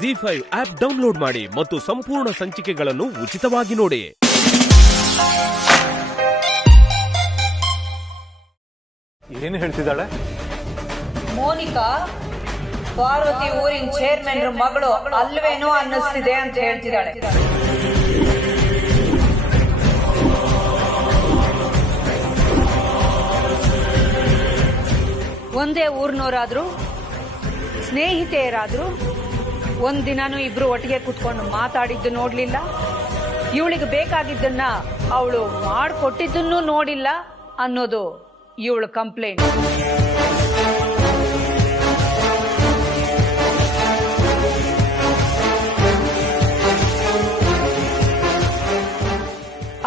ZEE5 app download ಮಾಡಿ ಮತ್ತು ಸಂಪೂರ್ಣ ಸಂಚಿಕೆಗಳನ್ನು ಉಚಿತವಾಗಿ ನೋಡಿ. ಏನು ಹೇಳ್ತಿದ್ದಾಳೆ? ಮೋನಿಕಾ ಪಾರ್ವತಿ ಊರಿನ ಚೇರ್ಮನ್ ಮಗಳು ಅಲ್ವೇನೋ ಅನ್ನಿಸ್ತಿದೆ ಅಂತ ಹೇಳ್ತಿದ್ದಾಳೆ. ಒಂದೇ ಊರ್ನವರಾದ್ರು ಸ್ನೇಹಿತೆಯರಾದ್ರು ಒಂದಿನಾನು ಇಬ್ರು ಒಟ್ಟಿಗೆ ಕುತ್ಕೊಂಡು ಮಾತಾಡಿದ್ದು ನೋಡ್ಲಿಲ್ಲ. ಇವಳಿಗೆ ಬೇಕಾಗಿದ್ದನ್ನ ಅವಳು ಮಾಡ್ಕೊಟ್ಟಿದ್ದನ್ನು ನೋಡಿಲ್ಲ ಅನ್ನೋದು ಇವಳು ಕಂಪ್ಲೇಂಟ್.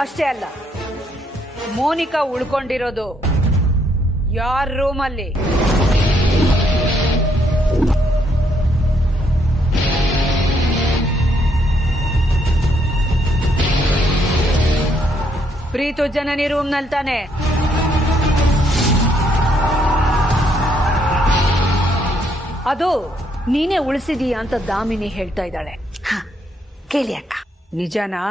ಅಷ್ಟೇ ಅಲ್ಲ, ಮೋನಿಕಾ ಉಳ್ಕೊಂಡಿರೋದು ಯಾರ ರೂಮಲ್ಲಿ? ಪ್ರೀತು ಜನನಿ ರೂಮ್ ನಲ್ಲಿ ತಾನೆ. ಅದು ನೀನೇ ಉಳಿಸಿದೀಯ ಅಂತ ದಾಮಿನಿ ಹೇಳ್ತಾ ಇದ್ದಾಳೆ. ಕೇಳಿ ಅಕ್ಕ, ನಿಜನಾ?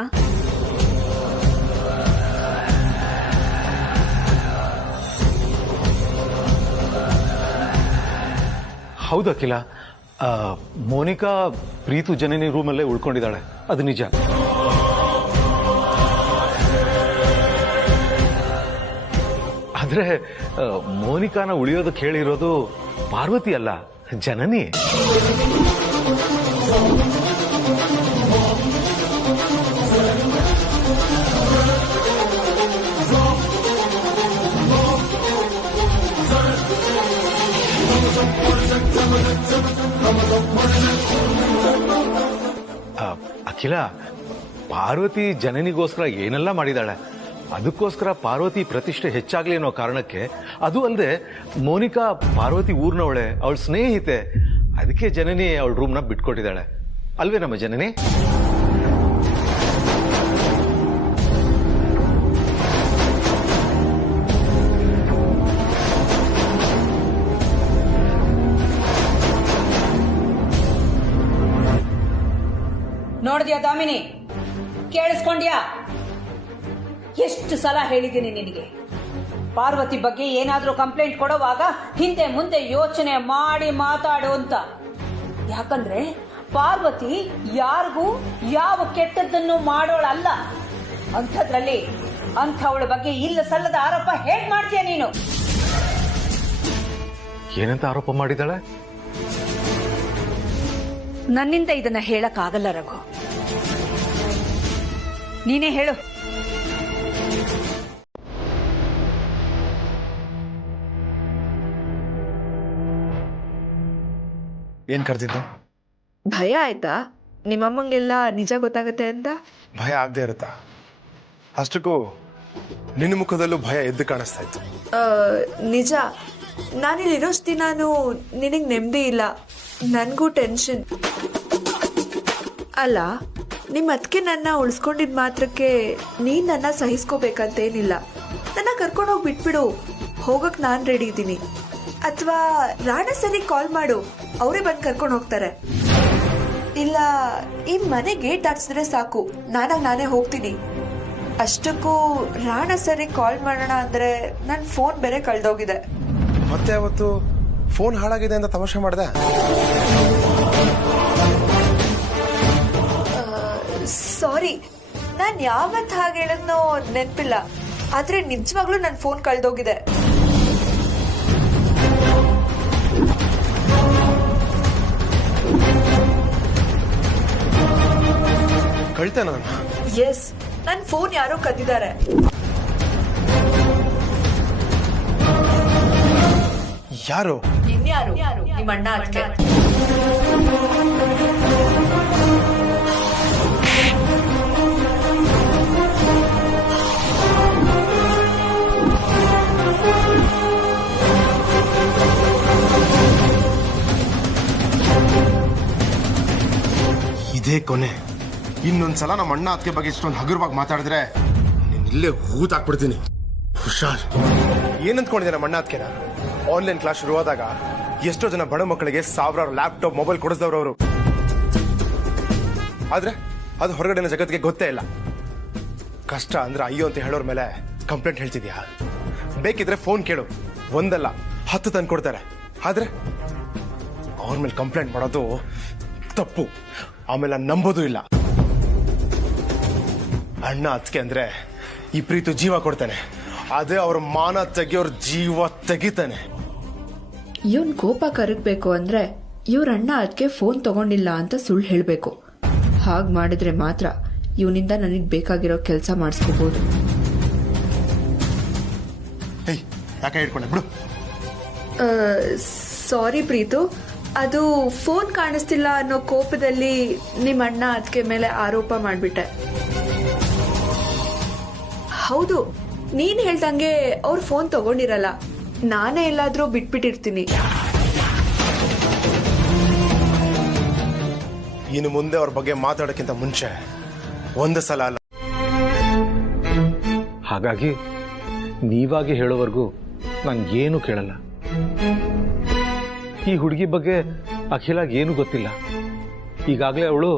ಹೌದು ಅಖಿಲ, ಮೋನಿಕಾ ಪ್ರೀತು ಜನನಿ ರೂಮಲ್ಲೇ ಉಳ್ಕೊಂಡಿದ್ದಾಳೆ, ಅದು ನಿಜ. ಆದ್ರೆ ಮೋನಿಕಾನ ಉಳಿಯೋದಕ್ಕೆ ಹೇಳಿರೋದು ಪಾರ್ವತಿ ಅಲ್ಲ, ಜನನಿ. ಅಖಿಲ, ಪಾರ್ವತಿ ಜನನಿಗೋಸ್ಕರ ಏನೆಲ್ಲ ಮಾಡಿದಾಳೆ. ಅದಕ್ಕೋಸ್ಕರ ಪಾರ್ವತಿ ಪ್ರತಿಷ್ಠೆ ಹೆಚ್ಚಾಗ್ಲಿ ಅನ್ನೋ ಕಾರಣಕ್ಕೆ, ಅದು ಅಲ್ಲದೆ ಮೋನಿಕಾ ಪಾರ್ವತಿ ಊರ್ನವಳೆ, ಅವಳ ಸ್ನೇಹಿತೆ, ಅದಕ್ಕೆ ಜನನಿ ಅವಳ ರೂಮ್ನ ಬಿಟ್ಕೊಟ್ಟಿದ್ದಾಳೆ ಅಲ್ವೇ ನಮ್ಮ ಜನನಿ? ನೋಡಿದ್ಯಾ ದಾಮಿನಿ? ಕೇಳಿಸ್ಕೊಂಡ್ಯಾ? ಎಷ್ಟು ಸಲ ಹೇಳಿದ್ದೀನಿ ನಿನಗೆ, ಪಾರ್ವತಿ ಬಗ್ಗೆ ಏನಾದ್ರೂ ಕಂಪ್ಲೇಂಟ್ ಕೊಡುವಾಗ ಹಿಂದೆ ಮುಂದೆ ಯೋಚನೆ ಮಾಡಿ ಮಾತಾಡು ಅಂತ. ಯಾಕಂದ್ರೆ ಪಾರ್ವತಿ ಯಾರಿಗೂ ಯಾವ ಕೆಟ್ಟದ್ದನ್ನು ಮಾಡೋಳಲ್ಲ. ಅಂಥದ್ರಲ್ಲಿ ಅಂಥವಳ ಬಗ್ಗೆ ಇಲ್ಲ ಸಲ್ಲದ ಆರೋಪ ಹೇಗ್ ಮಾಡ್ತೀಯ ನೀನು? ಏನಂತ ಆರೋಪ ಮಾಡಿದಾಳೆ? ನನ್ನಿಂದ ಇದನ್ನ ಹೇಳಕ್ ಆಗಲ್ಲ ರಘು, ನೀನೇ ಹೇಳು. ಏನ್ ಕರ್ತಿದ್ದು? ಭಯ ಆಯ್ತಾ? ನಿಮ್ಮಮ್ಮಂಗೆಲ್ಲ ನಿಜ ಗೊತ್ತಾಗತ್ತೆ ಅಂತ? ಭಯ ಆಗದೆ ಇರುತ್ತಾ? ಅಷ್ಟಕ್ಕೂ ನಿನ್ನ ಮುಖದಲ್ಲೂ ಭಯ ಎದ್ದು ಕಾಣಿಸ್ತಾ ಇತ್ತು. ನಿಜ, ನಾನಿಲ್ಲಿರೋಷ್ಟು ದಿನಾನು ನಿನಗೆ ನೆಮ್ಮದಿ ಇಲ್ಲ, ನನಗೂ ಟೆನ್ಷನ್. ಅಲ್ಲ, ನಿಮ್ಮ ಅದಕ್ಕೆ ನನ್ನ ಉಳಿಸ್ಕೊಂಡಿದ್ ಮಾತ್ರಕ್ಕೆ ನೀನ್ ನನ್ನ ಸಹಿಸ್ಕೋಬೇಕಂತೇನಿಲ್ಲ. ನನ್ನ ಕರ್ಕೊಂಡೋಗಿ ಬಿಟ್ಬಿಡು, ಹೋಗಕ್ ನಾನು ರೆಡಿ ಇದ್ದೀನಿ. ಅಥವಾ ರಾಣ ಸರಿ ಕಾಲ್ ಮಾಡು, ಅವರೇ ಬಂದು ಕರ್ಕೊಂಡು ಹೋಗ್ತಾರೆ. ಇಲ್ಲ, ಈ ಮನೆ ಗೇಟ್ ಹಾಕ್ಸಿದ್ರೆ ಸಾಕು, ನಾನೇ ಹೋಗ್ತೀನಿ. ಅಷ್ಟಕ್ಕೂ ರಾಣ ಸರಿ ಕಾಲ್ ಮಾಡೋಣ ಅಂದ್ರೆ ನನ್ನ ಫೋನ್ ಬೇರೆ ಕಳ್ದೋಗಿದೆ. ಮತ್ತೆ ಅವತ್ತು ಫೋನ್ ಹಾಳಾಗಿದೆ ಅಂತ ತಮಾಷೆ ಮಾಡ್ದೆ? ಸಾರಿ, ನಾನು ಯಾವತ್ತು ಹಾಗೆ ಹೇಳದ್ನೋ ನೆನಪಿಲ್ಲ, ಆದ್ರೆ ನಿಜವಾಗ್ಲೂ ನನ್ನ ಫೋನ್ ಕಳ್ದೋಗಿದೆ. ಕಳ್ತೇನ? ಎಸ್, ನನ್ನ ಫೋನ್ ಯಾರೋ ಕದ್ದಿದ್ದಾರೆ. ಯಾರು? ಇನ್ಯಾರು? ನಿಮ್ಮ ಅಣ್ಣ. ಅದಕ್ಕೆ ಇದೇ ಕೊನೆ. ಇನ್ನೊಂದ್ಸಲ ನಮ್ಮ ಅಣ್ಣ ಅದಕ್ಕೆ ಬಗ್ಗೆ ಇಷ್ಟೊಂದು ಹಗುರವಾಗಿ ಮಾತಾಡಿದ್ರೆ ಇಲ್ಲೇ ಹೂತಾಕ್ಬಿಡ್ತೀನಿ. ಹುಷಾರ್. ಏನಂತ್ಕೊಂಡಿದ್ದೆ ನಮ್ಮ ಅಣ್ಣ ಅದಕ್ಕೆನ? ಆನ್ಲೈನ್ ಕ್ಲಾಸ್ ಶುರುವಾದಾಗ ಎಷ್ಟೋ ಜನ ಬಡ ಮಕ್ಕಳಿಗೆ ಸಾವಿರಾರು ಲ್ಯಾಪ್ಟಾಪ್ ಮೊಬೈಲ್ ಕೊಡಿಸಿದವರು ಅವರು. ಆದ್ರೆ ಅದು ಹೊರಗಡೆನ ಜಗತ್ತಿಗೆ ಗೊತ್ತೇ ಇಲ್ಲ. ಕಷ್ಟ ಅಂದ್ರೆ ಅಯ್ಯೋ ಅಂತ ಹೇಳೋರ್ ಮೇಲೆ ಕಂಪ್ಲೇಂಟ್ ಹೇಳ್ತಿದ್ಯಾ? ಬೇಕಿದ್ರೆ ಫೋನ್ ಕೇಳು, ಒಂದಲ್ಲ 10 ತಂದು ಕೊಡ್ತಾರೆ. ಆದ್ರೆ ಅವ್ರ ಮೇಲೆ ಕಂಪ್ಲೇಂಟ್ ಮಾಡೋದು ತಪ್ಪು, ಆಮೇಲೆ ನಂಬೋದು ಇಲ್ಲ. ಅಣ್ಣ ಅದಕ್ಕೆ ಅಂದ್ರೆ ಈ ಪ್ರೀತು ಜೀವ ಕೊಡ್ತಾನೆ, ಅದೇ ಅವ್ರ ಮಾನ ತೆಗಿಯೋರ್ ಜೀವ ತೆಗಿತಾನೆ. ಇವನ್ ಕೋಪ ಕರಗಬೇಕು ಅಂದ್ರೆ ಇವ್ರ ಅಣ್ಣ ಅದಕ್ಕೆ ಫೋನ್ ತಗೊಂಡಿಲ್ಲ ಅಂತ ಸುಳ್ಳು ಹೇಳ್ಬೇಕು. ಹಾಗ್ ಮಾಡಿದ್ರೆ ಮಾತ್ರ ಇವನಿಂದ ನನಗ್ ಬೇಕಾಗಿರೋ ಕೆಲಸ ಮಾಡಿಸ್ಕೋಬಹುದು. ಯಾಕೆ ಹಿಡ್ಕೊಂಡೆ ಬಿಡು. ಸಾರಿ ಪ್ರೀತು, ಅದು ಫೋನ್ ಕಾಣಿಸ್ತಿಲ್ಲ ಅನ್ನೋ ಕೋಪದಲ್ಲಿ ನಿಮ್ಮ ಅಣ್ಣ ಅದಕ್ಕೆ ಮೇಲೆ ಆರೋಪ ಮಾಡ್ಬಿಟ್ಟೆ. ಹೌದು, ನೀನ್ ಹೇಳ್ದಂಗೆ ಅವ್ರು ಫೋನ್ ತಗೊಂಡಿರಲ್ಲ, ನಾನೇ ಎಲ್ಲಾದ್ರೂ ಬಿಟ್ಬಿಟ್ಟಿರ್ತೀನಿ. ಇನ್ನು ಮುಂದೆ ಅವ್ರ ಬಗ್ಗೆ ಮಾತಾಡೋಕ್ಕಿಂತ ಮುಂಚೆ ಒಂದು ಸಲ ಅಲ್ಲ. ಹಾಗಾಗಿ ನೀವಾಗಿ ಹೇಳೋವರೆಗೂ ನಾನು ಕೇಳಲ್ಲ. ಈ ಹುಡುಗಿ ಬಗ್ಗೆ ಅಖಿಲಾಗ್ ಏನು ಗೊತ್ತಿಲ್ಲ. ಈಗಾಗಲೇ ಅವಳು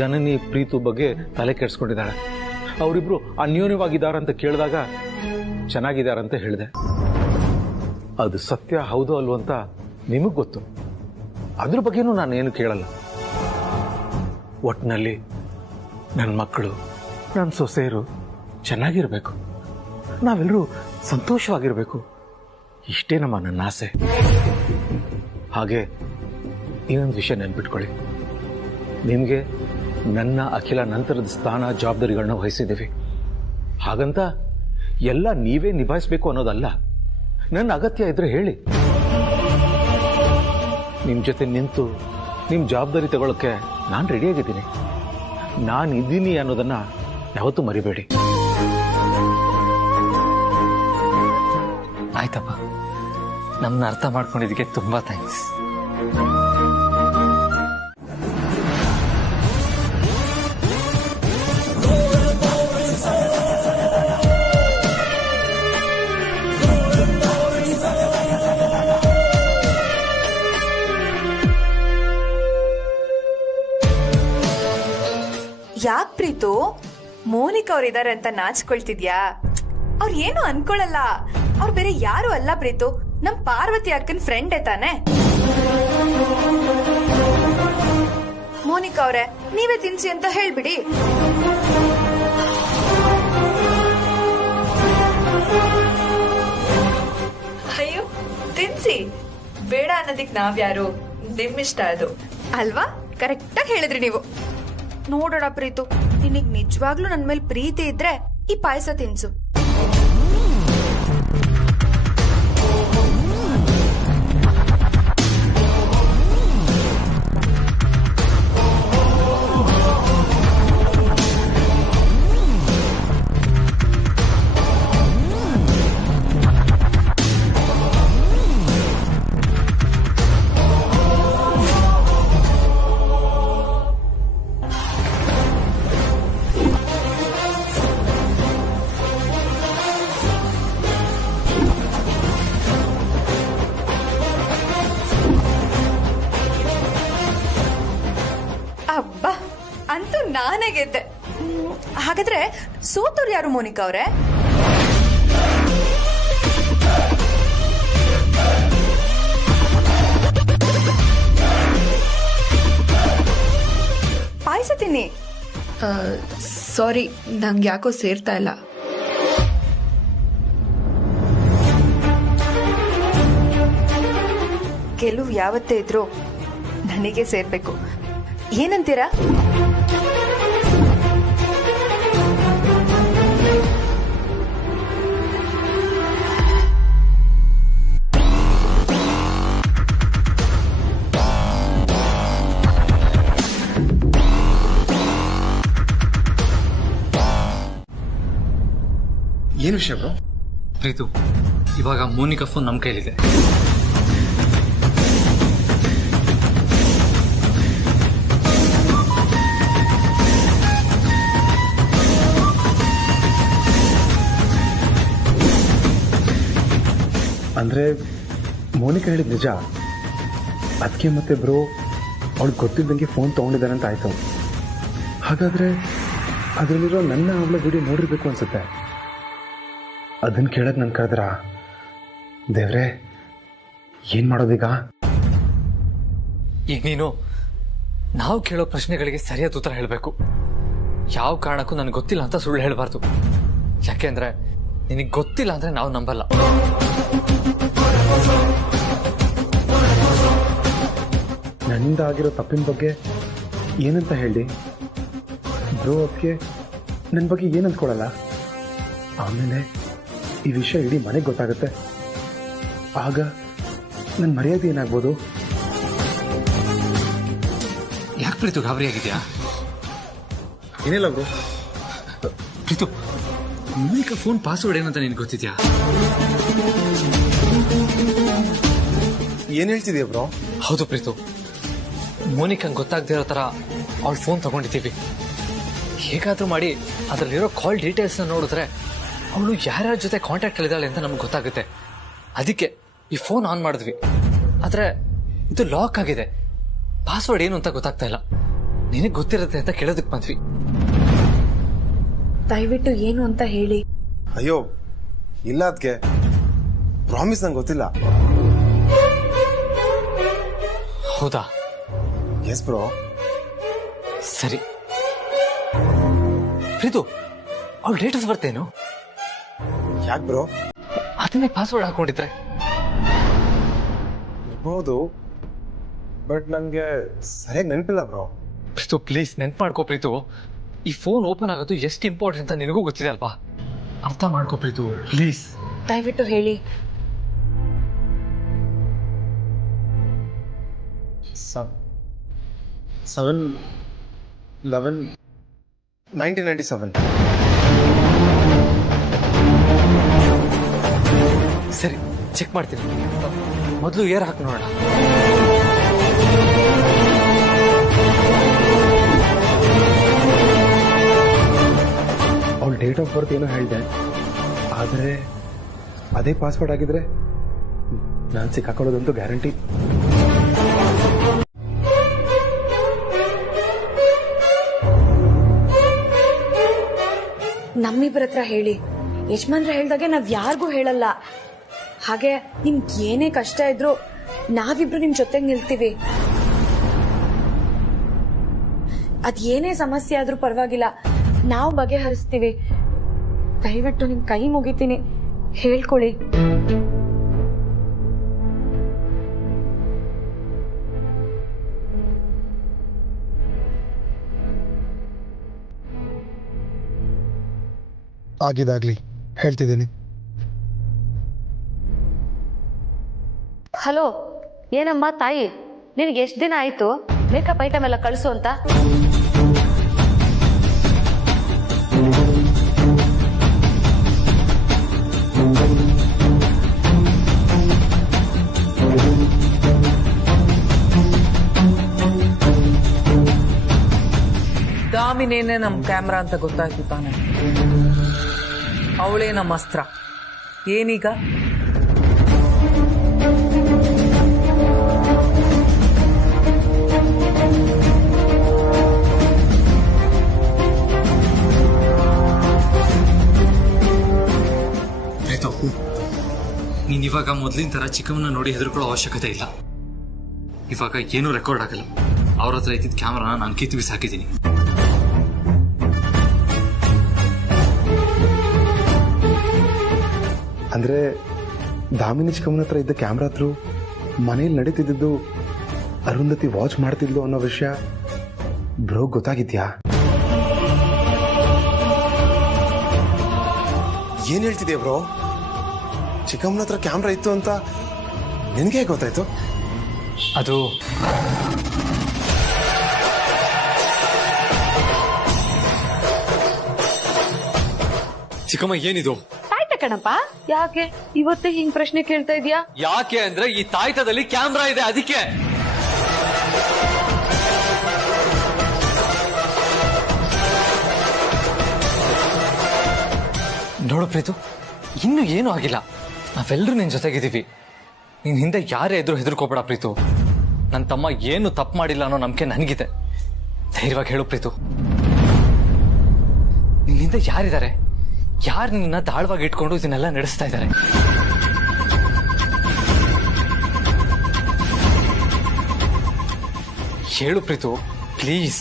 ಜನನಿ ಪ್ರೀತು ಬಗ್ಗೆ ತಲೆ ಕೆಡಿಸ್ಕೊಂಡಿದ್ದಾಳೆ. ಅವರಿಬ್ರು ಅನ್ಯೋನ್ಯವಾಗಿದ್ದಾರಂತ ಕೇಳಿದಾಗ ಚೆನ್ನಾಗಿದ್ದಾರಂತ ಹೇಳಿದೆ. ಅದು ಸತ್ಯ ಹೌದು ಅಲ್ವೋ ಅಂತ ನಿಮಗ್ ಗೊತ್ತು. ಅದ್ರ ಬಗ್ಗೆನೂ ನಾನೇನು ಕೇಳಲ್ಲ. ಒಟ್ಟಿನಲ್ಲಿ ನನ್ನ ಮಕ್ಕಳು, ನನ್ನ ಸೊಸೆಯರು ಚೆನ್ನಾಗಿರ್ಬೇಕು, ನಾವೆಲ್ಲರೂ ಸಂತೋಷವಾಗಿರ್ಬೇಕು, ಇಷ್ಟೇ ನನ್ನ ಆಸೆ. ಹಾಗೆ ಇನ್ನೊಂದು ವಿಷಯ ನೆನ್ಪಿಟ್ಕೊಳ್ಳಿ, ನಿಮಗೆ ನನ್ನ ಅಖಿಲ ನಂತರದ ಸ್ಥಾನ ಜವಾಬ್ದಾರಿಗಳನ್ನ ವಹಿಸಿದ್ದೀವಿ. ಹಾಗಂತ ಎಲ್ಲ ನೀವೇ ನಿಭಾಯಿಸಬೇಕು ಅನ್ನೋದಲ್ಲ. ನನ್ನ ಅಗತ್ಯ ಇದ್ರೆ ಹೇಳಿ, ನಿಮ್ಮ ಜೊತೆ ನಿಂತು ನಿಮ್ಮ ಜವಾಬ್ದಾರಿ ತಗೊಳ್ಳೋಕ್ಕೆ ನಾನು ರೆಡಿಯಾಗಿದ್ದೀನಿ. ನಾನು ಇದ್ದೀನಿ ಅನ್ನೋದನ್ನ ಯಾವತ್ತೂ ಮರಿಬೇಡಿ. ಆಯ್ತಪ್ಪ, ನಮ್ಮನ್ನ ಅರ್ಥ ಮಾಡ್ಕೊಂಡಿದ್ದಕ್ಕೆ ತುಂಬಾ ಥ್ಯಾಂಕ್ಸ್. ಯಾಕ್ ಪ್ರೀತು, ಮೋನಿಕಾ ಅವ್ರಿದಾರೆ ಅಂತ ನಾಚ್ಕೊಳ್ತಿದ್ಯಾ? ಅವ್ರು ಏನು ಅನ್ಕೊಳಲ್ಲ, ಅವ್ರು ಬೇರೆ ಯಾರು ಅಲ್ಲ ಪ್ರೀತು, ನಮ್ ಪಾರ್ವತಿ ಅಕ್ಕನ್ ಫ್ರೆಂಡ್ ತಾನೆ. ಮೋನಿಕಾ ಅವ್ರೆ, ನೀವೇ ತಿನ್ಸಿ ಅಂತ ಹೇಳ್ಬಿಡಿ. ಅಯ್ಯೋ ತಿನ್ಸಿ, ಬೇಡ ಅನ್ನೋದಿಕ್ ನಾವ್ಯಾರು, ನಿಮ್ಮಿಷ್ಟ ಅದು ಅಲ್ವಾ? ಕರೆಕ್ಟಾಗಿ ಹೇಳಿದ್ರಿ ನೀವು. ನೋಡೋಣ ಪ್ರೀತು, ನಿನಗ್ ನಿಜವಾಗ್ಲೂ ನನ್ ಮೇಲೆ ಪ್ರೀತಿ ಇದ್ರೆ ಈ ಪಾಯಸ ತಿನ್ಸು. ಅಬ್ಬಾ, ಅಂತೂ ನಾನೇ ಗೆದ್ದೆ. ಹಾಗಾದ್ರೆ ಸೋತವ್ರು ಯಾರು ಮೋನಿಕಾ ಅವ್ರೆ? ಪಾಯಸ ತಿನ್ನಿ. ಸಾರಿ, ನಂಗೆ ಯಾಕೋ ಸೇರ್ತಾ ಇಲ್ಲ. ಗೆಲುವು ಯಾವತ್ತೇ ಇದ್ರು ನನಗೆ ಸೇರ್ಬೇಕು, ಏನಂತೀರಾ? ಏನು ವಿಷಯ ಬ್ರೋ? ಪ್ರೀತು, ಇವಾಗ ಮೋನಿಕಾ ಫೋನ್ ನಮ್ಮ ಕೈಲಿದೆ. ಅಂದರೆ ಮೋನಿಕಾ ಹೇಳಿದ ನಿಜ. ಅದಕ್ಕೆ ಮತ್ತೆ ಬ್ರೋ ಅವ್ಳಿಗೆ ಗೊತ್ತಿದ್ದಂಗೆ ಫೋನ್ ತೊಗೊಂಡಿದ್ದಾನೆ ಅಂತ ಆಯ್ತು. ಹಾಗಾದರೆ ಅದರಲ್ಲಿರೋ ನನ್ನ ಅವಳ ವಿಡಿಯೋ ನೋಡಿರ್ಬೇಕು ಅನ್ಸುತ್ತೆ. ಅದನ್ನು ಕೇಳಕ್ಕೆ ನಾನು ಕರೆದ್ರ ದೇವ್ರೆ ಏನು ಮಾಡೋದೀಗ? ಈಗ ನೀನು ನಾವು ಕೇಳೋ ಪ್ರಶ್ನೆಗಳಿಗೆ ಸರಿಯಾದ ಉತ್ತರ ಹೇಳಬೇಕು. ಯಾವ ಕಾರಣಕ್ಕೂ ನನಗೆ ಗೊತ್ತಿಲ್ಲ ಅಂತ ಸುಳ್ಳು ಹೇಳಬಾರ್ದು. ಯಾಕೆಂದ್ರೆ ನಿನಗೆ ಗೊತ್ತಿಲ್ಲ ಅಂದ್ರೆ ನಾವು ನಂಬಲ್ಲ. ನನ್ನಿಂದ ಆಗಿರೋ ತಪ್ಪಿನ ಬಗ್ಗೆ ಏನಂತ ಹೇಳಿ ಬ್ರೋ? ಅದಕ್ಕೆ ನನ್ನ ಬಗ್ಗೆ ಏನು ಅಂದ್ಕೊಳ್ಳಲ್ಲ. ಆಮೇಲೆ ಈ ವಿಷಯ ಇಡೀ ಮನೆಗೆ ಗೊತ್ತಾಗುತ್ತೆ. ಆಗ ನನ್ನ ಮರ್ಯಾದೆ ಏನಾಗ್ಬೋದು? ಯಾಕೆ ಪ್ರೀತು ಗಾಬರಿ ಆಗಿದ್ಯಾ? ಏನಿಲ್ಲ bro. Preethu, Monika phone password ಏನಂತ ನಿನ್ಗೆ ಗೊತ್ತಿದ್ಯಾ? ಏನ್ ಹೇಳ್ತಿದ್ಯಾ ಬ್ರೋ? ಹೌದು ಪ್ರೀತು, ಮೋನಿಕಂಗೆ ಗೊತ್ತಾಗದೇ ಇರೋ ತರ ಅವಳ ಫೋನ್ ತಗೊಂಡಿದ್ದೀವಿ. ಹೇಗಾದ್ರೂ ಮಾಡಿ ಅದರಲ್ಲಿರೋ ಕಾಲ್ ಡೀಟೇಲ್ಸ್ ನೋಡಿದ್ರೆ ಅವಳು ಯಾರ್ಯಾರ ಜೊತೆ ಕಾಂಟ್ಯಾಕ್ಟ್ ಅಲ್ಲಿದ್ದಾಳೆ ಅಂತ ನಮ್ಗೆ ಗೊತ್ತಾಗುತ್ತೆ. ಅದಕ್ಕೆ ಈ ಫೋನ್ ಆನ್ ಮಾಡಿದ್ವಿ. ಆದ್ರೆ ಇದು ಲಾಕ್ ಆಗಿದೆ. ಪಾಸ್ವರ್ಡ್ ಏನು ಅಂತ ಗೊತ್ತಾಗ್ತಾ ಇಲ್ಲ. ನಿನಗೆ ಗೊತ್ತಿರುತ್ತೆ ಅಂತ ಕೇಳೋದಕ್ಕೆ ಬಂದ್ವಿ. ದಯವಿಟ್ಟು ಏನು ಅಂತ ಹೇಳಿ. ಅಯ್ಯೋ ಇಲ್ಲ, ಅದಕ್ಕೆ ಪ್ರಾಮಿಸ್ ನಂಗೆ ಗೊತ್ತಿಲ್ಲ. ಹೌದಾ? S bro. ಸರಿ ಪ್ರೀತು, ಅವಳ ಡೇಟ್ ಆಫ್ ಬರ್ತ್ ಏನು? ಯಾಕೆ ಬ್ರೋ? ಅದನ್ನೇ ಪಾಸ್ವರ್ಡ್ ಹಾಕೊಂಡಿದ್ರೆ ಇರ್ಬೋದು, ಬಟ್ ನನಗೆ ಸರಿಯಾಗಿ ನೆನಪಿಲ್ಲ ಬ್ರೋ. ಪ್ರೀತು ಪ್ಲೀಸ್ ನೆನ್ಪು ಮಾಡ್ಕೋ ಪ್ರೀತು. ಈ ಫೋನ್ ಓಪನ್ ಆಗೋದು ಎಷ್ಟು ಇಂಪಾರ್ಟೆಂಟ್ ಅಂತ ನಿನಗೂ ಗೊತ್ತಿದೆ ಅಲ್ವಾ? ಅರ್ಥ ಮಾಡ್ಕೋ ಪ್ರೀತು ಪ್ಲೀಸ್. ದಯವಿಟ್ಟು ಹೇಳಿ. 7/11/1997. ಸರಿ, ಚೆಕ್ ಮಾಡ್ತೀನಿ. ಮೊದಲು ಏರ್ ಹಾಕಿ ನೋಡೋಣ. ಅವಳ ಡೇಟ್ ಆಫ್ ಬರ್ತ್ ಏನೋ ಹೇಳಿದೆ, ಆದರೆ ಅದೇ ಪಾಸ್ವರ್ಡ್ ಆಗಿದ್ರೆ ನಾನು ಸಿಕ್ಕಾಕೊಳ್ಳೋದಂತೂ ಗ್ಯಾರಂಟಿ. ನಮ್ಮಿಬ್ಬರ ಹತ್ರ ಹೇಳಿ. ಯಜಮಾನ್ರ ಹೇಳ್ದಾಗೆ ನಾವ್ ಯಾರಿಗೂ ಹೇಳಲ್ಲ. ಹಾಗೆ ನಿಮ್ಗೆ ಏನೇ ಕಷ್ಟ ಇದ್ರು ನಾವಿಬ್ರು ನಿಮ್ ಜೊತೆಗೆ ನಿಲ್ತೀವಿ. ಅದೇನೇ ಸಮಸ್ಯೆ ಆದ್ರೂ ಪರವಾಗಿಲ್ಲ, ನಾವು ಬಗೆಹರಿಸ್ತೀವಿ. ದಯವಿಟ್ಟು ನಿಮ್ ಕೈ ಮುಗಿತೀನಿ, ಹೇಳ್ಕೊಳ್ಳಿ. ಆಗಿದಾಗ್ಲಿ ಹೇಳ್ತಿದ್ದೀನಿ. ಹಲೋ, ಏನಮ್ಮ ತಾಯಿ, ನಿನಗೆ ಎಷ್ಟು ದಿನ ಆಯ್ತು ಮೇಕಪ್ ಐಟಮ್ ಎಲ್ಲ ಕಳಿಸು ಅಂತ? ದಾಮಿನೇನೆ ನಮ್ ಕ್ಯಾಮ್ರಾ ಅಂತ ಗೊತ್ತಾಯ್ತು ತಾನೆ. ಅವಳೇ ನಮ್ಮ ಅಸ್ತ್ರ. ಏನೀಗ? ಪ್ರೀತು, ನೀನ್ ಇವಾಗ ಮೊದ್ಲಿನ ತರ ಚಿಕ್ಕವನ್ನ ನೋಡಿ ಹೆದರ್ಕೊಳ್ಳೋ ಅವಶ್ಯಕತೆ ಇಲ್ಲ. ಇವಾಗ ಏನೂ ರೆಕಾರ್ಡ್ ಆಗಲ್ಲ. ಅವ್ರ ಹತ್ರ ಇದ್ದಿದ್ದ ಕ್ಯಾಮ್ರಾನ ನಾನು ಕಿತ್ತು ಬಿಸಾಕಿದ್ದೀನಿ. ಅಂದರೆ ದಾಮಿನಿ ಚಿಕ್ಕಮ್ಮನ ಹತ್ರ ಇದ್ದ ಕ್ಯಾಮ್ರಾ ಹತ್ರ ಮನೇಲಿ ನಡೀತಿದ್ದು ಅರುಂಧತಿ ವಾಚ್ ಮಾಡ್ತಿದ್ಲು ಅನ್ನೋ ವಿಷಯ ಬ್ರೋ ಗೊತ್ತಾಗಿದ್ಯಾ? ಏನ್ ಹೇಳ್ತಿದ್ಯಾ ಬ್ರೋ? ಚಿಕ್ಕಮ್ಮನ ಹತ್ರ ಕ್ಯಾಮ್ರಾ ಇತ್ತು ಅಂತ ನಿನಗೆ ಗೊತ್ತಾಯ್ತು? ಅದು ಚಿಕ್ಕಮ್ಮ, ಏನಿದು? ತಾಯ್ತ ಕಣಪ್ಪ. ಯಾಕೆ ಇವತ್ತೇ ಹಿಂಗ್ ಪ್ರಶ್ನೆ ಕೇಳ್ತಾ ಇದೀಯಾ? ಯಾಕೆ ಅಂದ್ರೆ ಈ ತಾಯ್ತದಲ್ಲಿ ಕ್ಯಾಮ್ರಾ ಇದೆ, ಅದಕ್ಕೆ. ನೋಡು ಪ್ರೀತು, ಇನ್ನೂ ಏನೂ ಆಗಿಲ್ಲ. ನಾವೆಲ್ಲರೂ ನಿನ್ ಜೊತೆಗಿದ್ದೀವಿ. ನಿನ್ ಹಿಂದೆ ಯಾರೇ ಇದ್ರು ಹೆದರ್ಕೋಬೇಡ ಪ್ರೀತು. ನನ್ನ ತಮ್ಮ ಏನು ತಪ್ಪು ಮಾಡಿಲ್ಲ ಅನ್ನೋ ನಂಬಿಕೆ ನನಗಿದೆ. ಧೈರ್ಯವಾಗಿ ಹೇಳು ಪ್ರೀತು. ನಿನ್ನಿಂದ ಯಾರಿದ್ದಾರೆ? ಯಾರು ನಿನ್ನ ದಾಳವಾಗಿ ಇಟ್ಕೊಂಡು ಇದನ್ನೆಲ್ಲ ನಡೆಸ್ತಾ ಇದ್ದಾರೆ? ಹೇಳು ಪ್ರೀತು, ಪ್ಲೀಸ್.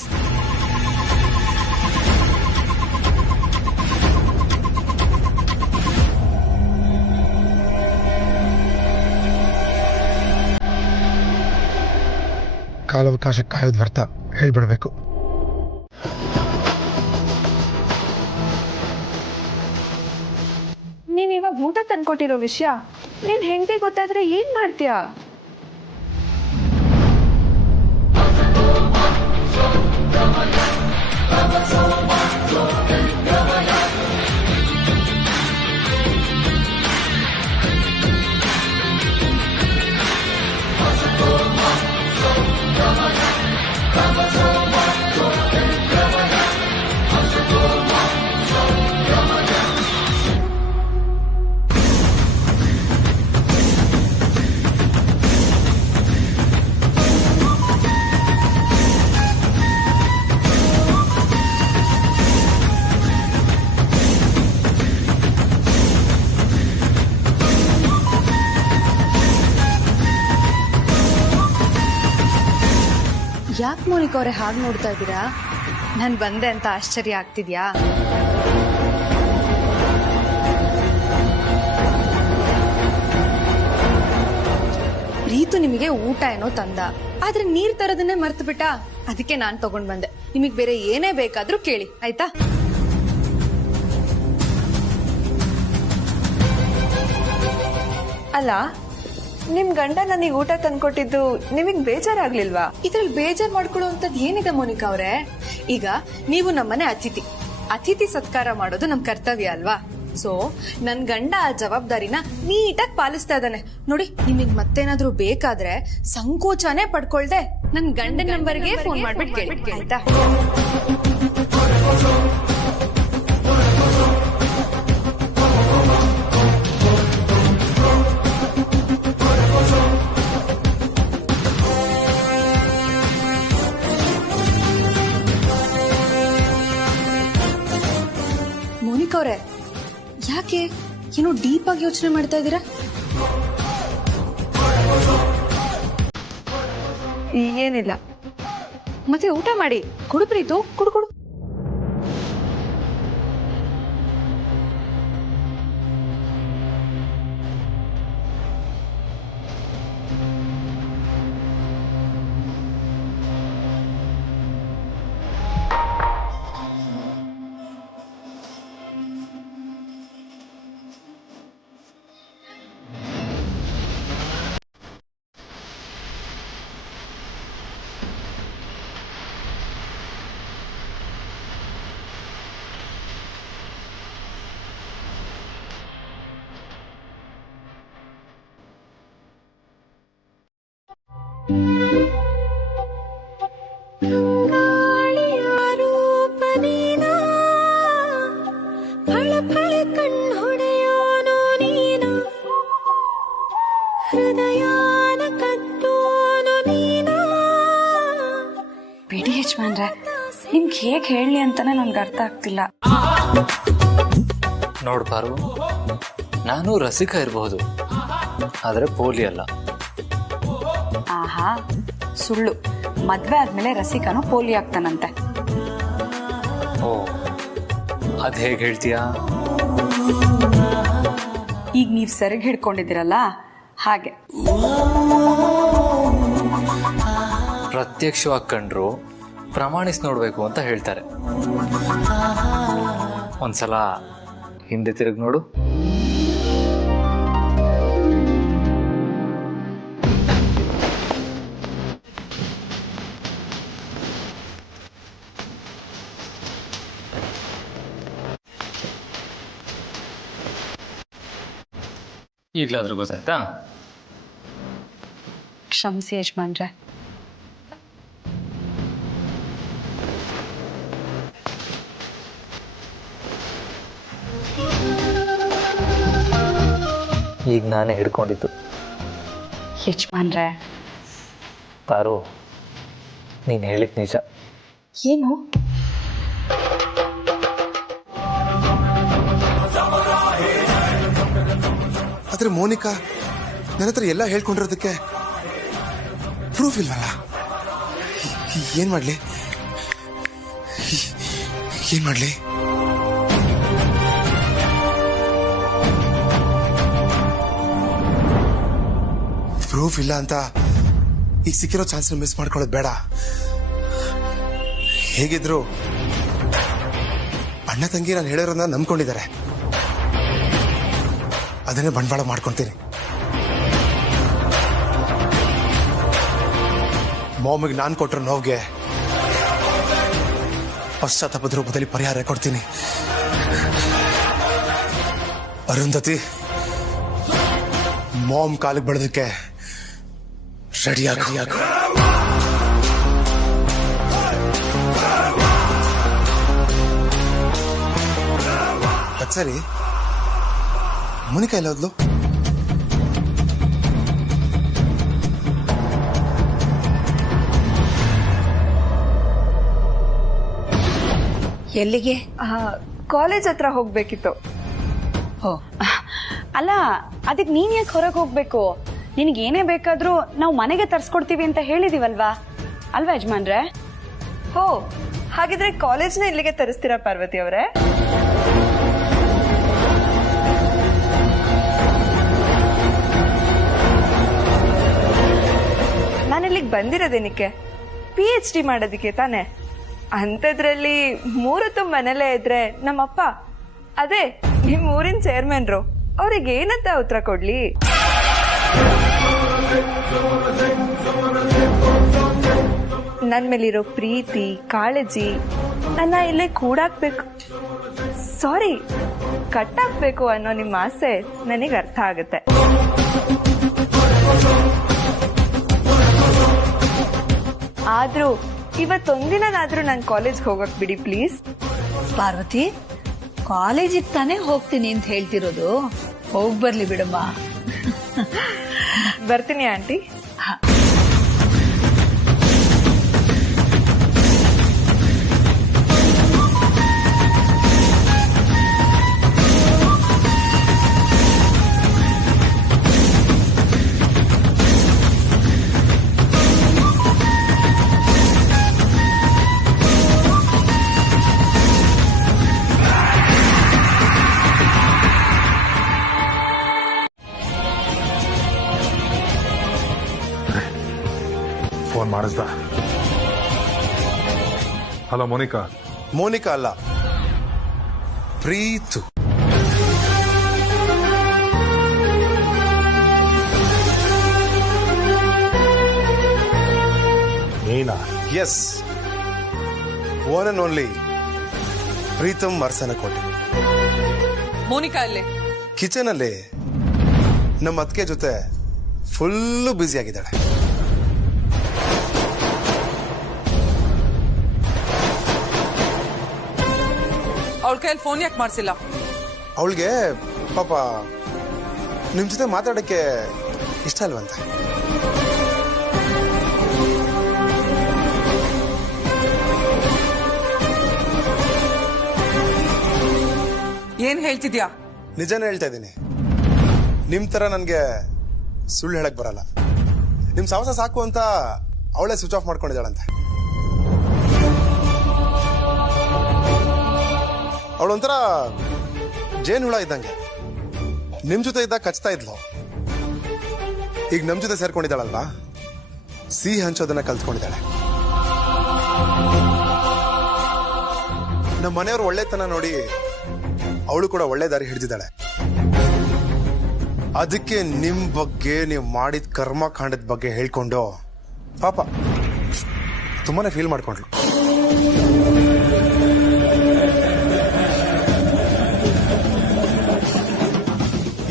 ಕಾಲಾವಕಾಶ ಕಾಯೋದು ವ್ಯರ್ಥ, ಹೇಳ್ಬಿಡ್ಬೇಕು. ನೀನ್ ಇವಾಗ ಊಟ ತಂದ್ಕೊಟ್ಟಿರೋ ವಿಷಯ ನೀನ್ ಹೆಂಡತಿ ಗೊತ್ತಾದ್ರೆ ಏನ್ ಮಾಡ್ತೀಯಾ? ಯಾಕೆ ಮೋನಿಕಾ ಅವರೇ ಹಾಗೆ ನೋಡ್ತಾ ಇದ್ದೀರಾ? ನಾನು ಬಂದೆ ಅಂತ ಆಶ್ಚರ್ಯ ಆಗ್ತಿದ್ಯಾ? ಪ್ರೀತು ನಿಮಗೆ ಊಟ ಏನೋ ತಂದ, ಆದ್ರೆ ನೀರ್ ತರೋದನ್ನೇ ಮರ್ತು ಬಿಟ್ಟ. ಅದಕ್ಕೆ ನಾನ್ ತಗೊಂಡ್ ಬಂದೆ. ನಿಮಗ್ ಬೇರೆ ಏನೇ ಬೇಕಾದ್ರೂ ಕೇಳಿ, ಆಯ್ತಾ? ಅಲ್ಲ, ನಿಮ್ ಗಂಡ ನನಗೆ ಊಟ ತಂದ್ಕೊಟ್ಟಿದ್ದು ನಿಮಗ್ ಬೇಜಾರಾಗ್ಲಿಲ್ವಾ? ಇದ್ರಲ್ಲಿ ಬೇಜಾರ್ ಮಾಡ್ಕೊಳ್ಳುವಂತದ್ದು ಏನಿದೆ ಮೋನಿಕಾ ಅವರೇ? ಈಗ ನೀವು ನಮ್ಮನೆ ಅತಿಥಿ ಸತ್ಕಾರ ಮಾಡೋದು ನಮ್ ಕರ್ತವ್ಯ ಅಲ್ವಾ? ಸೊ ನನ್ ಗಂಡ ಆ ಜವಾಬ್ದಾರಿನ ನೀಟಾಗಿ ಪಾಲಿಸ್ತಾ ಇದ್ದಾನೆ ನೋಡಿ. ನಿಮಗ್ ಮತ್ತೇನಾದ್ರೂ ಬೇಕಾದ್ರೆ ಸಂಕೋಚನೆ ಪಡ್ಕೊಳ್ದೆ ನನ್ ಗಂಡನ ನಂಬರ್ಗೆ ಫೋನ್ ಮಾಡ್ಬಿಟ್ಟು ಕೇಳಿ, ಆಯ್ತಾ? ಮೋನಿಕಾ ಅವ್ರೆ, ಯಾಕೆ ಏನೋ ಡೀಪ್ ಆಗಿ ಯೋಚನೆ ಮಾಡ್ತಾ ಇದ್ದೀರಾ? ಏನಿಲ್ಲ. ಮತ್ತೆ ಊಟ ಮಾಡಿ. ಕುಡು ಪ್ರೀತು, ಕುಡು ಕುಡು. ಬಿಡಿ ಯಜಮಾನ್ರೆ, ನಿಮ್ಗೆ ಹೇಗೆ ಹೇಳಲಿ ಅಂತಾನೆ ನನ್ಗೆ ಅರ್ಥ ಆಗ್ತಿಲ್ಲ. ನೋಡ್ಬಾರು, ನಾನು ರಸಿಕ ಇರಬಹುದು, ಆದ್ರೆ ಪೋಲಿ ಅಲ್ಲ. ಆಹಾ, ಸುಳ್ಳು. ಮದ್ವೆ ಆದ್ಮೇಲೆ ರಸಿಕನು ಪೋಲಿ ಆಗ್ತಾನಂತೆ. ಓ, ಅದ್ ಹೇಗೆ ಹೇಳ್ತೀಯಾ? ಈಗ ನೀವ್ ಸೆರಗ್ ಹಿಡ್ಕೊಂಡಿದ್ದೀರಲ್ಲ ಹಾಗೆ. ಪ್ರತ್ಯಕ್ಷವಾಗಿ ಕಂಡ್ರು ಪ್ರಮಾಣಿಸಿ ನೋಡ್ಬೇಕು ಅಂತ ಹೇಳ್ತಾರೆ. ಒಂದ್ಸಲ ಹಿಂದೆ ತಿರುಗಿ ನೋಡು. ಈಗಲಾದ್ರೂ ಗೊತ್ತಾಯ್ತಾ? ಕ್ಷಮಿಸಿ ಯಜಮಾನ್ರೆ. ಈಗ ನಾನೇ ಹಿಡ್ಕೊಂಡಿದ್ದು. ಯಜಮಾನ್ರೆ, ಪಾರು, ನೀನು ಹೇಳಿದ ನಿಜ. ಏನು? ಆದ್ರೆ ಮೋನಿಕಾ ನನ್ನ ಹತ್ರ ಎಲ್ಲ ಹೇಳ್ಕೊಂಡಿರೋದಕ್ಕೆ ಪ್ರೂಫ್ ಇಲ್ವಲ್ಲ. ಏನ್ ಮಾಡ್ಲಿ? ಪ್ರೂಫ್ ಇಲ್ಲ ಅಂತ ಈಗ ಸಿಕ್ಕಿರೋ ಚಾನ್ಸ್ ಮಿಸ್ ಮಾಡ್ಕೊಳ್ಳೋದು ಬೇಡ. ಹೇಗಿದ್ರು ಅಣ್ಣ ತಂಗಿ ನಾನು ಹೇಳಿರೋದನ್ನ ನಂಬ್ಕೊಂಡಿದ್ದಾರೆ. ಅದನ್ನೇ ಬಂಡವಾಳ ಮಾಡ್ಕೊಂತೀನಿ. ಮಾಮಿಗೆ ನಾನು ಕೊಟ್ಟರು ನೋವಿಗೆ ಪಶ್ಚಾತ್ತಾಪದ ರೂಪದಲ್ಲಿ ಪರಿಹಾರ ಕೊಡ್ತೀನಿ. ಅರುಂಧತಿ, ಮಾಮ್ ಕಾಲಿಗೆ ಬೆಳೆದಕ್ಕೆ ರೆಡಿಯಾಗಿ ಸರಿ. ಮೋನಿಕಾ ಎಲ್ಲ ಹೋದ್ಲು? ಎಲ್ಲಿಗೆ? ಕಾಲೇಜ್ ಹತ್ರ ಹೋಗ್ಬೇಕಿತ್ತು. ಓ ಅಲ್ಲ, ಅದಕ್ಕೆ ನೀನ್ ಯಾಕೆ ಹೊರಗೆ ಹೋಗ್ಬೇಕು? ನಿನಗೆ ಏನೇ ಬೇಕಾದ್ರೂ ನಾವು ಮನೆಗೆ ತರ್ಸ್ಕೊಡ್ತೀವಿ ಅಂತ ಹೇಳಿದೀವಲ್ವಾ, ಅಲ್ವಾ ಯಜಮಾನ್ರೆ? ಹೋ, ಹಾಗಿದ್ರೆ ಕಾಲೇಜ್ನ ಇಲ್ಲಿಗೆ ತರಿಸ್ತೀರಾ ಪಾರ್ವತಿ ಅವರೇ? ನಾನಿಲ್ಲಿಗೆ ಬಂದಿರೋದೇನಕ್ಕೆ? PhD ಮಾಡೋದಕ್ಕೆ ತಾನೆ. ಅಂಥದ್ರಲ್ಲಿ 3 ಹೊತ್ತು ಮನೇಲೇ ಇದ್ರೆ ನಮ್ಮಪ್ಪ, ಅದೇ ನಿಮ್ ಊರಿನ ಚೇರ್ಮನ್ರು, ಅವ್ರಿಗೆ ಏನಂತ ಉತ್ತರ ಕೊಡ್ಲಿ? ನನ್ ಮೇಲಿರೋ ಪ್ರೀತಿ ಕಾಳಜಿ ನನ್ನ ಇಲ್ಲೇ ಕೂಡಾಕ್ಬೇಕು, ಸಾರಿ ಕಟ್ಟಾಕ್ಬೇಕು ಅನ್ನೋ ನಿಮ್ಮ ಆಸೆ ನನಗೆ ಅರ್ಥ ಆಗುತ್ತೆ. ಆದ್ರೂ ಇವತ್ತೊಂದಿನಾದ್ರೂ ನಾನು ಕಾಲೇಜ್ಗೆ ಹೋಗಕ್ ಬಿಡಿ ಪ್ಲೀಸ್. ಪಾರ್ವತಿ, ಕಾಲೇಜಿಗೆ ತಾನೇ ಹೋಗ್ತೀನಿ ಅಂತ ಹೇಳ್ತಿರೋದು, ಹೋಗ್ ಬರ್ಲಿ ಬಿಡಮ್ಮ. ಬರ್ತೀನಿ ಆಂಟಿ. ಫೋನ್ ಮಾಡಿಸ್ದ? Hello Monica. ಮೋನಿಕಾ ಅಲ್ಲ, ಪ್ರೀತು. ನೀನಾ? Yes, one and only Preetham Arasanakote. Monica ಅಲ್ಲೇ ಕಿಚನ್ ಅಲ್ಲಿ ನಮ್ಮ ಅತ್ತಿಗೆ ಜೊತೆ ಫುಲ್ಲು ಬ್ಯುಸಿ ಆಗಿದ್ದಾಳೆ. ಅವಳ ಕೈಯಲ್ಲಿ ಫೋನ್ ಯಾಕೆ ಮಾಡಿಸಿಲ್ಲ? ಅವಳಿಗೆ ಪಾಪ ನಿಮ್ ಜೊತೆ ಮಾತಾಡಕ್ಕೆ ಇಷ್ಟ ಅಲ್ವಂತೆ. ಏನ್ ಹೇಳ್ತಿದ್ಯಾ? ನಿಜಾನೇ ಹೇಳ್ತಾ ಇದ್ದೀನಿ. ನಿಮ್ ತರ ನನ್ಗೆ ಸುಳ್ಳು ಹೇಳಕ್ ಬರಲ್ಲ. ನಿಮ್ ಸಾಹಸ ಸಾಕು ಅಂತ ಅವಳೇ ಸ್ವಿಚ್ ಆಫ್ ಮಾಡ್ಕೊಂಡಿದ್ದಾಳಂತೆ. ಅವಳೊಂಥರ ಜೇನ್ ಹುಳ ಇದ್ದಂಗೆ, ನಿಮ್ ಜೊತೆ ಇದ್ದಾಗ ಕಚ್ತಾ ಇದ್ಲು. ಈಗ ನಮ್ ಜೊತೆ ಸೇರ್ಕೊಂಡಿದ್ದಾಳಲ್ವಾ, ಸಿಹಿ ಹಂಚೋದನ್ನ ಕಲ್ತ್ಕೊಂಡಿದ್ದಾಳೆ. ನಮ್ಮ ಮನೆಯವರು ಒಳ್ಳೆತನ ನೋಡಿ ಅವಳು ಕೂಡ ಒಳ್ಳೆ ದಾರಿ ಹಿಡಿದಿದ್ದಾಳೆ. ಅದಕ್ಕೆ ನಿಮ್ ಬಗ್ಗೆ, ನೀವು ಮಾಡಿದ ಕರ್ಮಕಾಂಡದ ಬಗ್ಗೆ ಹೇಳ್ಕೊಂಡು ಪಾಪ ತುಂಬಾನೇ ಫೀಲ್ ಮಾಡ್ಕೊಂಡ್ಲು.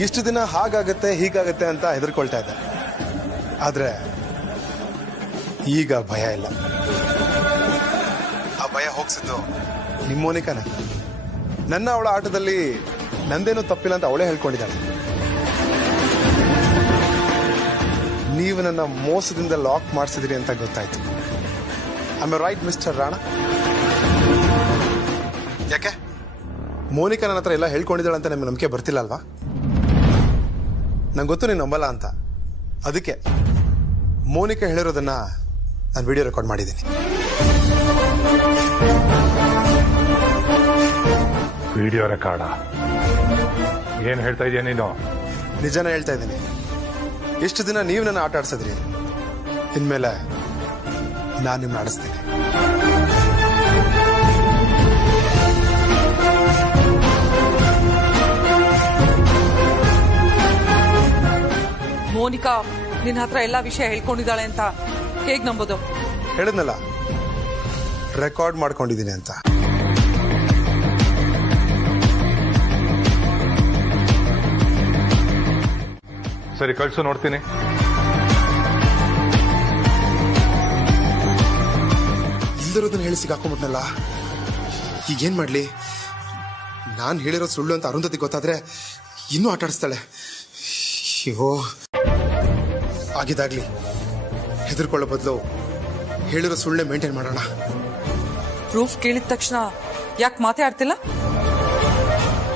ಇಷ್ಟು ದಿನ ಹಾಗಾಗತ್ತೆ ಹೀಗಾಗತ್ತೆ ಅಂತ ಹೆದರ್ಕೊಳ್ತಾ ಇದ್ದೆ. ಆದ್ರೆ ಈಗ ಭಯ ಇಲ್ಲ. ಆ ಭಯ ಹೋಗ್ಸಿದ್ದು ನಿಮ್ಮ ಮೋನಿಕಾನ. ನನ್ನ ಅವಳ ಆಟದಲ್ಲಿ ನಂದೇನೂ ತಪ್ಪಿಲ್ಲ ಅಂತ ಅವಳೇ ಹೇಳ್ಕೊಂಡಿದ್ದಾಳೆ. ನೀವು ನನ್ನ ಮೋಸದಿಂದ ಲಾಕ್ ಮಾಡಿಸಿದ್ರಿ ಅಂತ ಗೊತ್ತಾಯ್ತು. I am right mister Rana? ಯಾಕೆ ಮೋನಿಕಾ ನನ್ನ ಹತ್ರ ಎಲ್ಲ ಹೇಳ್ಕೊಂಡಿದ್ದಾಳೆ ಅಂತ ನಿಮ್ಗೆ ನಂಬಿಕೆ ಬರ್ತಿಲ್ಲ ಅಲ್ವಾ? ನಂಗೆ ಗೊತ್ತು ನೀನು ನಂಬಲ್ಲ ಅಂತ. ಅದಕ್ಕೆ ಮೋನಿಕಾ ಹೇಳಿರೋದನ್ನ ನಾನು ವಿಡಿಯೋ ರೆಕಾರ್ಡ್ ಮಾಡಿದ್ದೀನಿ. Video record? ಏನ್ ಹೇಳ್ತಾ ಇದೀಯ ನೀನು? ನಿಜನ ಹೇಳ್ತಾ ಇದ್ದೀನಿ. ಎಷ್ಟು ದಿನ ನೀವು ನನ್ನ ಆಟ ಆಡ್ಸಿದ್ರಿ, ಇನ್ಮೇಲೆ ನಾನು ನಿಮ್ಮನ್ನ ಆಡಿಸ್ತೀನಿ. ಮೋನಿಕಾ ನಿನ್ನ ಹತ್ರ ಎಲ್ಲಾ ವಿಷಯ ಹೇಳ್ಕೊಂಡಿದ್ದಾಳೆ ಅಂತ ಹೇಗ್ ನಂಬೋದು? ಹೇಳಿದ್ನಲ್ಲ, ರೆಕಾರ್ಡ್ ಮಾಡ್ಕೊಂಡಿದ್ದೀನಿ ಅಂತ. ಸರಿ ಕಳ್ಸು, ನೋಡ್ತೀನಿ. ಇಲ್ದಿರೋದನ್ನ ಹೇಳಿ ಸಿಗಾಕೊಂಡ್ಬಿಟ್ನಲ್ಲ, ಈಗೇನ್ ಮಾಡ್ಲಿ? ನಾನು ಹೇಳಿರೋ ಸುಳ್ಳು ಅಂತ ಅರುಂಧತಿ ಗೊತ್ತಾದ್ರೆ ಇನ್ನೂ ಆಟ ಆಡಿಸ್ತಾಳೆ. ಅಯ್ಯೋ, ಆಗಿದಾಗ್ಲಿ. ಹೆದರ್ಕೊಳ್ಳೋ ಬದಲು ಹೇಳಿರೋ ಸುಳ್ಳೆ ಮೇಂಟೈನ್ ಮಾಡೋಣ. ಪ್ರೂಫ್ ಕೇಳಿದ ತಕ್ಷಣ ಯಾಕೆ ಮಾತೇ ಆಡ್ತಿಲ್ಲ?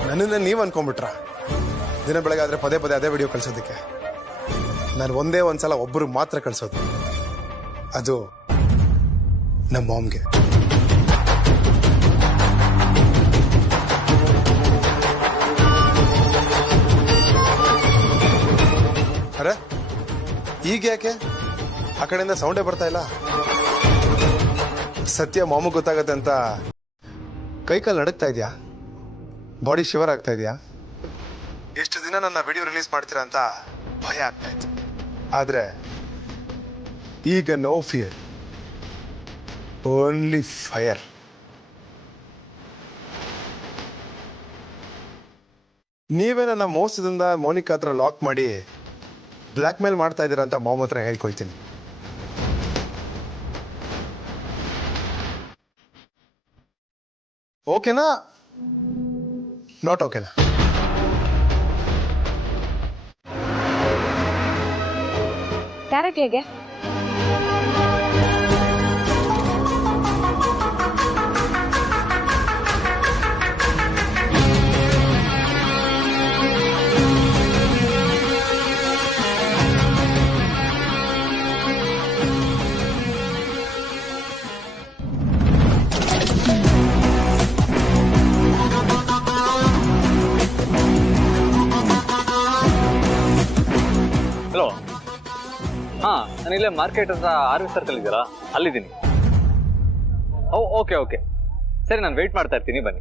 ನನ್ನನ್ನ ನೀವ್ ಅನ್ಕೊಂಡ್ಬಿಟ್ರ? ದಿನ ಬೆಳಗ್ಗೆ ಆದ್ರೆ ಪದೇ ಪದೇ ಅದೇ ವಿಡಿಯೋ ಕಳ್ಸೋದಕ್ಕೆ ನಾನು ಒಂದೇ ಒಂದ್ಸಲ ಒಬ್ಬರು ಮಾತ್ರ ಕಳ್ಸೋದು, ಅದು ನಮ್ಮ ಮಾಮ್ಗೆ. ಅರೆ ಈಗ ಯಾಕೆ ಆ ಕಡೆಯಿಂದ ಸೌಂಡೇ ಬರ್ತಾ ಇಲ್ಲ? ಸತ್ಯ ಮಾಮಗ್ ಗೊತ್ತಾಗತ್ತೆ ಅಂತ ಕೈಕಾಲು ನಡುಕ್ತಾ ಇದೆಯಾ? ಬಾಡಿ ಶಿವರ್ ಆಗ್ತಾ ಇದೆಯಾ? ಎಷ್ಟು ದಿನ ನನ್ನ ವಿಡಿಯೋ ರಿಲೀಸ್ ಮಾಡ್ತೀರಾ ಅಂತ ಭಯ ಆಗ್ತಾ ಇತ್ತು. ಆದ್ರೆ ಈಗ ನೋ ಫಿಯರ್, ಓನ್ಲಿ ಫೈರ್. ನೀವೇ ನನ್ನ ಮೋಸದಿಂದ ಮೋನಿಕಾ ಹತ್ರ ಲಾಕ್ ಮಾಡಿ ಬ್ಲ್ಯಾಕ್ ಮೇಲ್ ಮಾಡ್ತಾ ಇದ್ದೀರಾ ಅಂತ ಮಾಮ್ ಹತ್ರ ಹೇಳ್ಕೊಳ್ತೀನಿ. ಓಕೆನಾ? ನಾಟ್ ಓಕೆನಾ? ಕ್ಯಾರೆಟ್ ಹೇಗೆ? ಹಲೋ, ಹಾ, ನಾನು ಇಲ್ಲೇ ಮಾರ್ಕೆಟ್ ಹತ್ರ ಆರ್ವಿ ಸರ್ಕಲ್ ಇದ್ದೀರಾ, ಅಲ್ಲಿದ್ದೀನಿ. ಓಕೆ ಓಕೆ, ಸರಿ, ನಾನು ವೆಯ್ಟ್ ಮಾಡ್ತಾ ಇರ್ತೀನಿ, ಬನ್ನಿ.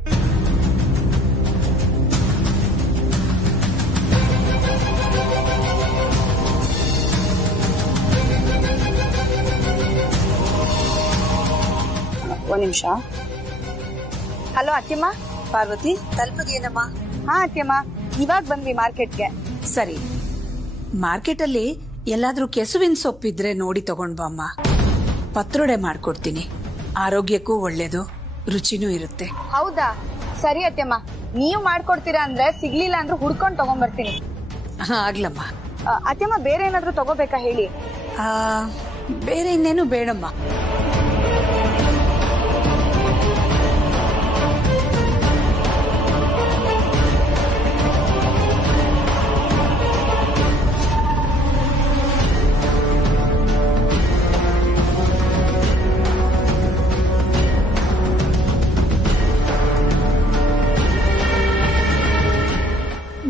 ಒಂದ್ ನಿಮಿಷ. ಹಲೋ ಅತ್ಯಮ್ಮ. ಪಾರ್ವತಿ, ತಲುಪದೇನಮ್ಮ? ಹಾ ಅತ್ಯಮ್ಮ, ಇವಾಗ ಬಂದ್ವಿ ಮಾರ್ಕೆಟ್ಗೆ. ಸರಿ, ಮಾರ್ಕೆಟ್ ಅಲ್ಲಿ ಎಲ್ಲಾದ್ರೂ ಕೆಸುವಿನ ಸೊಪ್ಪಿದ್ರೆ ನೋಡಿ ತಗೊಂಡ್ ಬಮ್ಮ. ಪತ್ರೊಡೆ ಮಾಡ್ಕೊಡ್ತೀನಿ, ಆರೋಗ್ಯಕ್ಕೂ ಒಳ್ಳೇದು, ರುಚಿನೂ ಇರುತ್ತೆ. ಹೌದಾ? ಸರಿ ಅತ್ಯಮ್ಮ, ನೀವು ಮಾಡ್ಕೊಡ್ತೀರಾ ಅಂದ್ರೆ ಸಿಗ್ಲಿಲ್ಲ ಅಂದ್ರೆ ಹುಡ್ಕೊಂಡ್ ತಗೊಂಡ್ಬರ್ತೀನಿ. ಆಗ್ಲಮ್ಮ. ಅತ್ಯಮ್ಮ, ಬೇರೆ ಏನಾದ್ರೂ ತಗೋಬೇಕಾ ಹೇಳಿ? ಬೇರೆ ಇನ್ನೇನು ಬೇಡಮ್ಮ.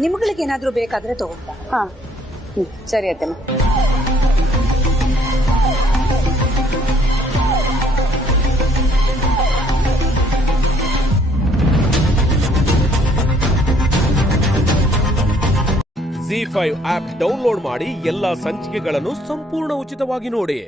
ನಿಮ್ಗಳಿಗೇನಾದ್ರೂ ಬೇಕಾದ್ರೆ ತಗೊಂಡ. ಹಾ, ಸರಿ ಅತ್ತೆಮ್ಮ. ZEE5 ಆಪ್ ಡೌನ್ಲೋಡ್ ಮಾಡಿ ಎಲ್ಲಾ ಸಂಚಿಕೆಗಳನ್ನು ಸಂಪೂರ್ಣ ಉಚಿತವಾಗಿ ನೋಡಿ.